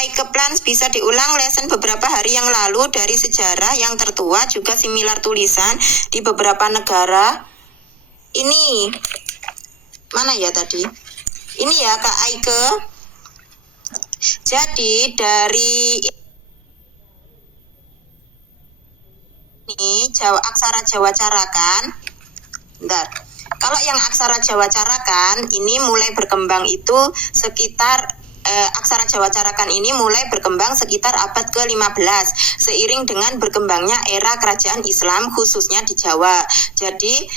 Aike Plans bisa diulang lesson beberapa hari yang lalu dari sejarah yang tertua, juga similar tulisan di beberapa negara. Ini mana ya tadi? Ini ya Kak Aike. Jadi dari ini aksara Jawa Carakan. Bentar. Kalau yang aksara Jawa Carakan ini mulai berkembang itu sekitar aksara Jawa Carakan ini mulai berkembang sekitar abad ke-15 seiring dengan berkembangnya era kerajaan Islam khususnya di Jawa. Jadi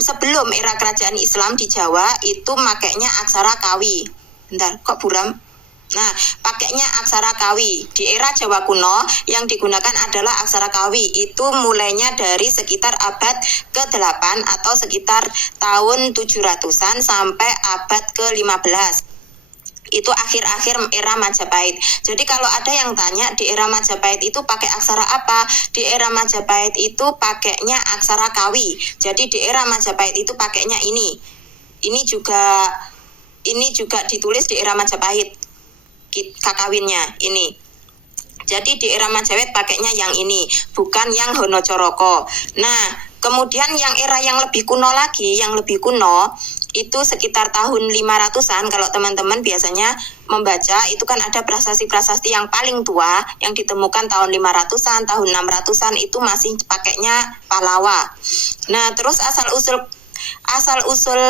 sebelum era kerajaan Islam di Jawa itu makainya aksara Kawi. Bentar, kok buram? Nah, pakainya aksara Kawi. Di era Jawa kuno yang digunakan adalah aksara Kawi. Itu mulainya dari sekitar abad ke-8 atau sekitar tahun 700-an sampai abad ke-15. Itu akhir-akhir era Majapahit. Jadi kalau ada yang tanya di era Majapahit itu pakai aksara apa? Di era Majapahit itu pakainya aksara Kawi. Jadi di era Majapahit itu pakainya ini. Ini juga ditulis di era Majapahit. Kakawinnya ini. Jadi di era Majapahit pakainya yang ini, bukan yang Honocoroko. Nah, kemudian yang era yang lebih kuno lagi, yang lebih kuno itu sekitar tahun 500-an. Kalau teman-teman biasanya membaca itu kan ada prasasti-prasasti yang paling tua yang ditemukan tahun 500-an, tahun 600-an itu masih pakainya Pallawa. Nah, terus asal usul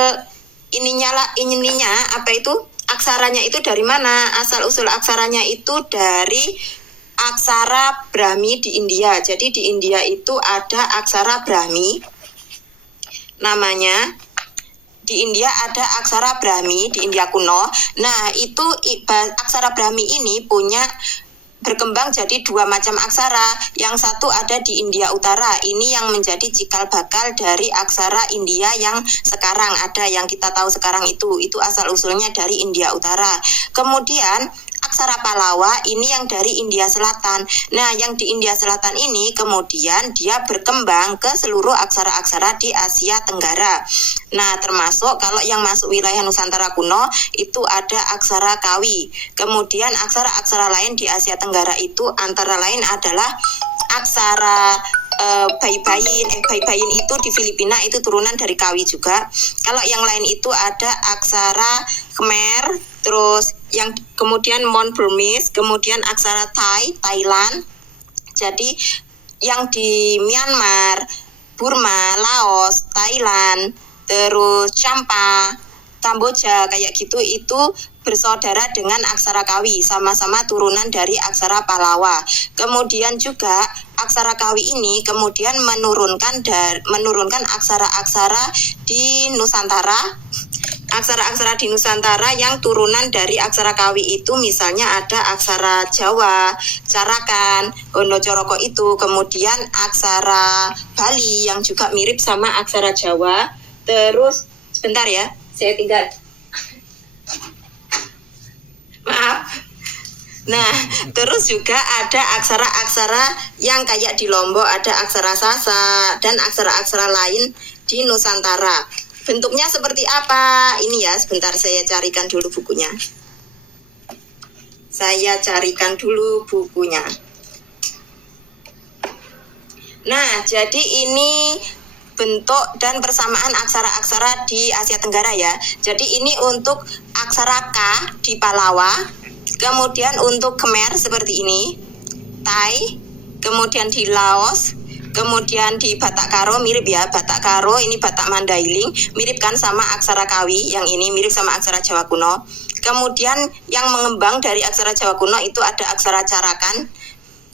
ininya apa itu? Aksaranya itu dari mana? Asal usul aksaranya itu dari aksara Brahmi di India. Jadi di India itu ada aksara Brahmi. Namanya di India ada aksara Brahmi di India kuno. Nah, itu aksara Brahmi ini berkembang jadi dua macam aksara. Yang satu ada di India Utara. Ini yang menjadi cikal bakal dari aksara India yang sekarang ada, yang kita tahu sekarang itu asal usulnya dari India Utara. Kemudian aksara Pallawa ini yang dari India Selatan. Nah, yang di India Selatan ini kemudian dia berkembang ke seluruh aksara-aksara di Asia Tenggara. Nah, termasuk kalau yang masuk wilayah Nusantara kuno itu ada aksara Kawi. Kemudian aksara-aksara lain di Asia Tenggara itu antara lain adalah aksara Baybayin itu di Filipina itu turunan dari Kawi juga. Kalau yang lain itu ada aksara Khmer, terus yang kemudian Mon Burmese, kemudian aksara Thailand. Jadi yang di Myanmar, Burma, Laos, Thailand, terus Champa, Kamboja kayak gitu itu bersaudara dengan aksara Kawi, sama-sama turunan dari aksara Pallawa. Kemudian juga aksara Kawi ini kemudian menurunkan aksara-aksara di Nusantara. Aksara-aksara di Nusantara yang turunan dari aksara Kawi itu misalnya ada aksara Jawa, Carakan, Honocoroko itu, kemudian aksara Bali yang juga mirip sama aksara Jawa. Terus sebentar ya, saya tinggal. Maaf. Nah, terus juga ada aksara-aksara yang kayak di Lombok ada aksara Sasa dan aksara-aksara lain di Nusantara. Bentuknya seperti apa? Ini ya, sebentar saya carikan dulu bukunya. Nah, jadi ini bentuk dan persamaan aksara-aksara di Asia Tenggara ya. Jadi ini untuk aksara K di Pallawa, kemudian untuk Khmer seperti ini, Thai, kemudian di Laos, kemudian di Batak Karo mirip ya, Batak Karo ini Batak Mandailing, mirip kan sama aksara Kawi, yang ini mirip sama aksara Jawa kuno. Kemudian yang mengembang dari aksara Jawa kuno itu ada aksara Carakan,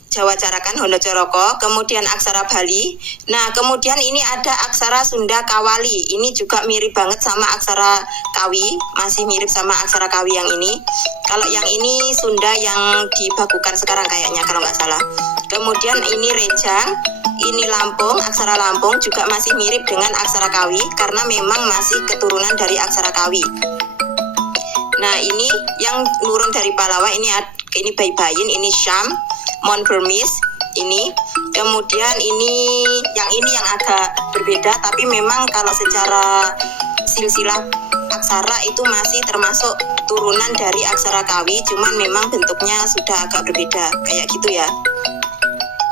Jawa Carakan, Honocoroko, kemudian aksara Bali. Nah, kemudian ini ada aksara Sunda Kawali. Ini juga mirip banget sama aksara Kawi, masih mirip sama aksara Kawi yang ini. Kalau yang ini Sunda yang dibakukan sekarang kayaknya kalau nggak salah. Kemudian ini Rejang, ini Lampung, aksara Lampung juga masih mirip dengan aksara Kawi karena memang masih keturunan dari aksara Kawi. Nah, ini yang nurun dari Pallawa ini Baybayin, ini Syam, Mon Burmese ini. Kemudian ini yang agak berbeda, tapi memang kalau secara silsilah aksara itu masih termasuk turunan dari aksara Kawi, cuman memang bentuknya sudah agak berbeda, kayak gitu ya.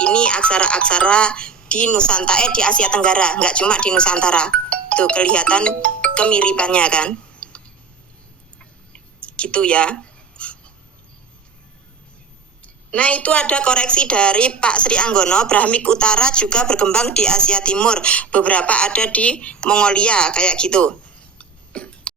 Ini aksara-aksara di Nusantara, di Asia Tenggara, nggak cuma di Nusantara. Tuh kelihatan kemiripannya kan, gitu ya. Nah, itu ada koreksi dari Pak Sri Anggono. Brahmik Utara juga berkembang di Asia Timur, beberapa ada di Mongolia, kayak gitu.